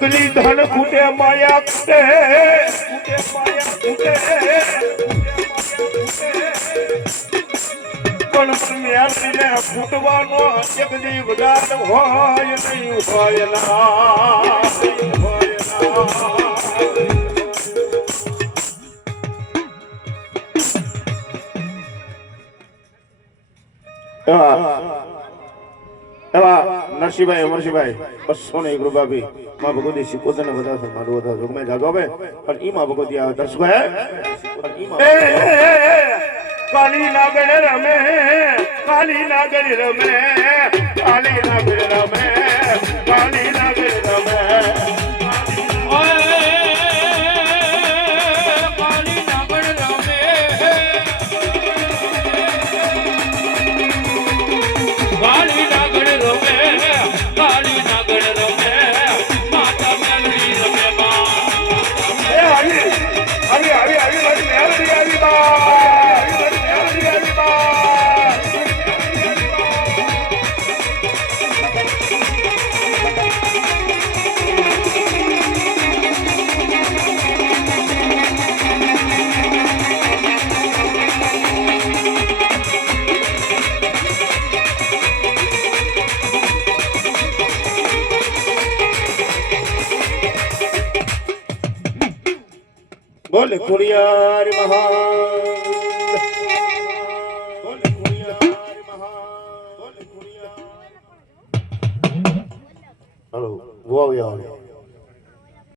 જગલી ધન ખૂટે માયા ખૂટે માયા ખૂટે પણ મેલને ફૂટવાનો એક દી વધાર હોય નહીં હોય ના નરસિંહભાઈ અમરસિંહભાઈ 201 રૂપિયા માં ભગવતી શીખોતર ને બધા મારું બધા જોગમે જાગો હવે પણ ઈ માં ભગવતી આવે દર્શભાઈ કાલી નાગર રમે કાલી નાગર રમે કાલી નાગર રમે કાલી નાગર રમે बोल खुरियार महान बोल खुरियार महान बोल खुरियार हेलो वो आओ यार